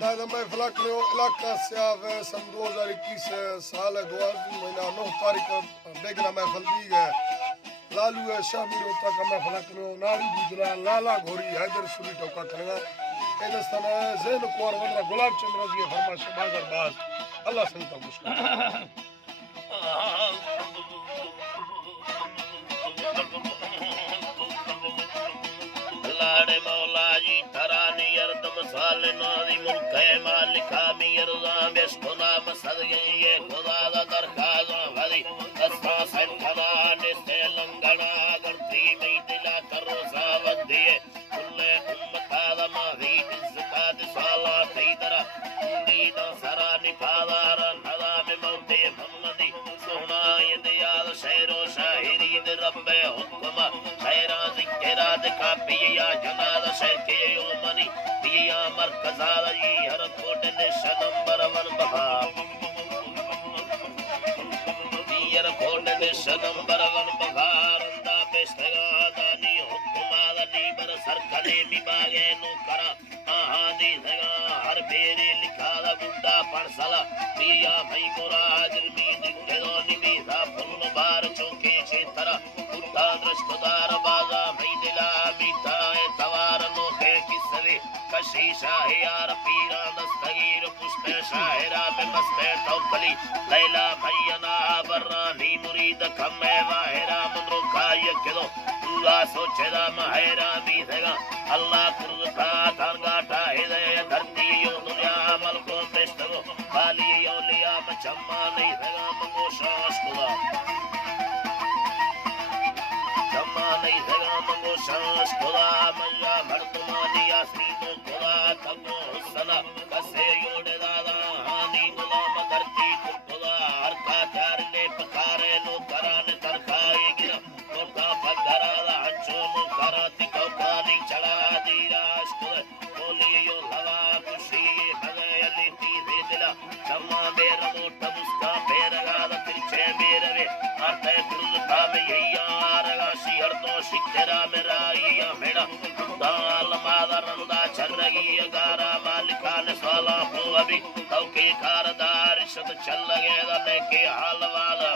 दादा मैं फलाकलो इलाका सियाफ सन 2021 साल 2 महीना 9 तारीख बेगना महफल दी है लालू है शामी रोता का मैं फलाकलो नारी गुजरा लाला घोरी हैदर सुरी टोका खलगा एदस्तन जैन कुंवर वंदरा गुलाब चंद्र जी फरमाश बाजार बाज अल्लाह संता खुश लाड़े मौला जी तरानी अर्दम साल नादी मुल्क है मालिका मियरजा बेस्खुदा मसद ये खुदा दा दरखाजा वदी अस्ता संतना निस्ते लंगना गरती में दिला करो सावदिए कुल्ले उम्मता दा माही इज्जत साला तैदरा दीदा सरा निफादार नदा में मौते मोहम्मदी सोना यदियाद शेरो शाहिरी रब्बे हुक्म खैरा जिक्रा का पिया जनाद शहर के योमनी पिया मरकजा जी हर कोट ने नंबर 1 बहा पियर कोट ने नंबर 1 बहार दा बेस्तगा दानी हुक्मा दी बर सरकले विभागे नो करा आहादी जगा हर बेरे लिखा दा बुड्ढा पड़सला पिया भाई मुराद मी दिखे दो निमी सा फुल बार चौके क्षेत्र बुड्ढा दृष्टदार बाजा भाई दिला मीठा तवार नो के किसले कशी शाहियार पीरा दस्तगीर पुष्प शाहिरा में मस्ते टोकली लैला भैया बर्रानी मुरीद खम्मे वाहिरा मुद्रो काय केदो पूरा सोचेदा माहिरा भी देगा अल्लाह कुर्द का धरगाटा हृदय धरती यो दुनिया अमल को बेस्तगो खाली यो लिया मचम्मा नहीं देगा मंगो शास खुदा चम्मा नहीं देगा मंगो शास खुदा मजा मर्दमानी आसरी तो खुदा तगो हुस्ना कसे योड़े दादा हानी गुलाम धरती खुदा हर का चार ने पकारे नो कराने तरखाए गिरा मोटा पगरा हंचो नो कराती कौकानी चढ़ा दी राश खुदा बोली यो लवा खुशी भगयली तीजे दिला चम्मा मेरा मोटा मुस्का बेरगा दा तिरछे मेरे आते कुर्ता में यार गाशी हर तो शिकरा मेरा या मेरा दाल मादा रंदा चरगी गारा मालिका ने साला को अभी तौके कारदार शत चल लगे दा लेके हाल वाला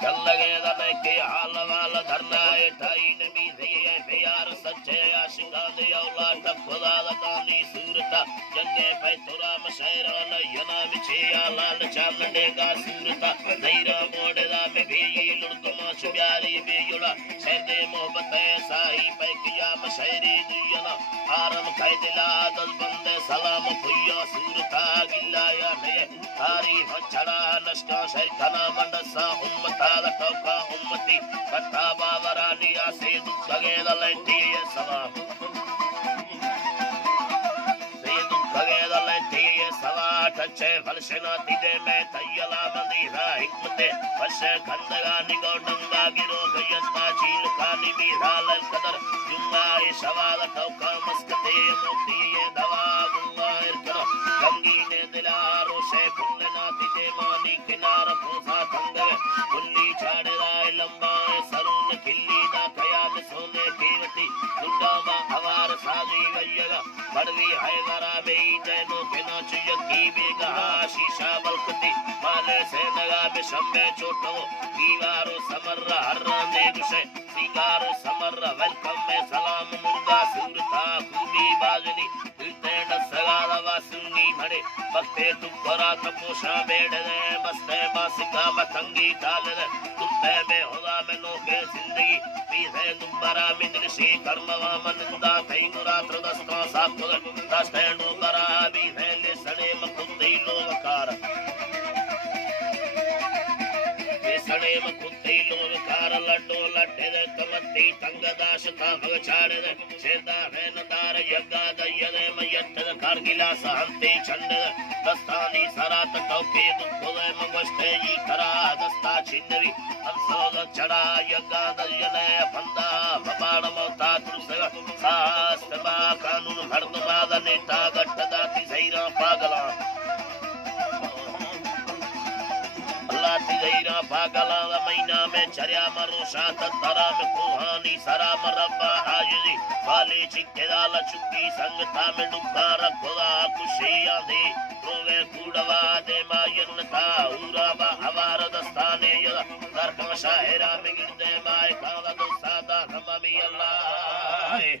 चल लगे दा लेके हाल वाला धरना है ढाई नबी से प्यार सच्चे आशिका दे औलाद खुदा दा दानी सूरता जन्ने पे तुरा मशैरा न यना मिछे या लाल चांदे का सूरता दैरा मोड़े दा में भी लुड़कमा प्यारी बेयुड़ा शहदे मोहब्बत साई पे किया मशैरी दुयना आरम खै दिला दस बंदे सलाम भुया सूरता गिल्ला या ने तारीफ छड़ा नष्टा शहर खाना मंडसा उम्मता दा टोका उम्मती कथा बावरानी आसे दुख लगे दा लेती ये सवा ठचे फलशना तिदे में तयला मंदीरा हिकमते फशे खंदगा निगो डंगा गिरो गयस्ता चील खानी बीरा लल कदर जुम्मा ए सवाल टोका मस्कते मोती ये दवा गुल्ला इरकरा गंगी ने दिला रोशे फुलना तिदे मानी किनार पोसा तंग गुल्ली छाड़े राय लंबा सरून खिल्ली दा कयाम सोने कीवती दुंडा मा हवार साजी वयगा बड़वी है गरा में जैनो के नाच यकी बेगा शीशा बलकती माले से नगा में शम्मे चोटो दीवारो समर्रा हर्रा दे गुशे सिंगारो समर्रा वेलकम में सलाम मुर्गा सूरता खूबी बाजनी इतेंड सगाला वासुनी भड़े बक्ते तुकरा तपोशा बेड़े बस्ते बासिका मतंगी डाल दे तुत्ते में होगा में नोके जिंदगी पीछे दुबरा मिंद्रशी कर्मवा मनंदा थई मुरात्र दस्ता साथ दस्ते डोगरा भी है ले सड़े मकुंदी लोकार सड़े मकुंदी लोकार लड्डो लड्डे दे कमती तंगदाश ता भग छाड़े दे सेदा है नदार यगा दयदे मयत कारगिला सहंती छंड दस्तानी सरात टोके दुख दे मगस्ते ई करा दस्ता छिंदवी अंसोग चढ़ा यगा दयदे फंदा बबाड़ मोता तुसग सास्त बा कानून हरद बाद नेता गट्ट दाती सैरा पागला अल्लाह ती सैरा पागला महीना में चरिया Marosa Tataram Kuhani Saram Rabba Hajri Fali Chikkedala Chukki Sangata Medukara Koda Kushia De Prove Kudava De Mayanata Uraba Avara Dastane Yada Darkama Shahera Miginde Mai Kava Dosada Ramami Allah